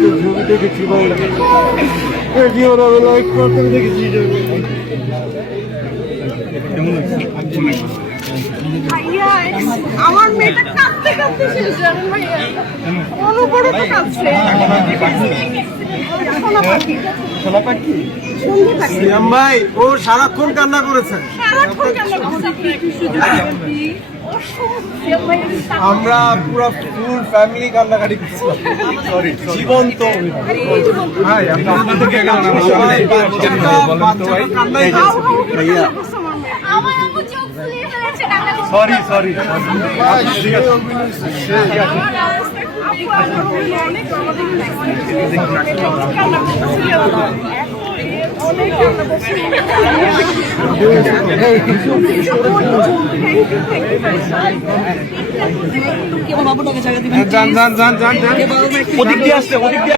ছবি দেখেছি ভাই, লাইক করতে দেখেছি। আমার মেয়েটা কাঁদতে কাঁদতে শেষ জানেন ভাইয়া, অনবরত কাঁদছে। সিয়াম ভাই ও সারাক্ষণ কান্না করেছে, আমরা পুরো ফুল ফ্যামিলি কান্নাকাটি করছিলাম। সরি জীবন্ত ভাই, সরি সরি বাবুটাকে জায়গা দিবেন, যান যান যান যান, ওদিক দিয়ে আসছে, ওদিক দিয়ে।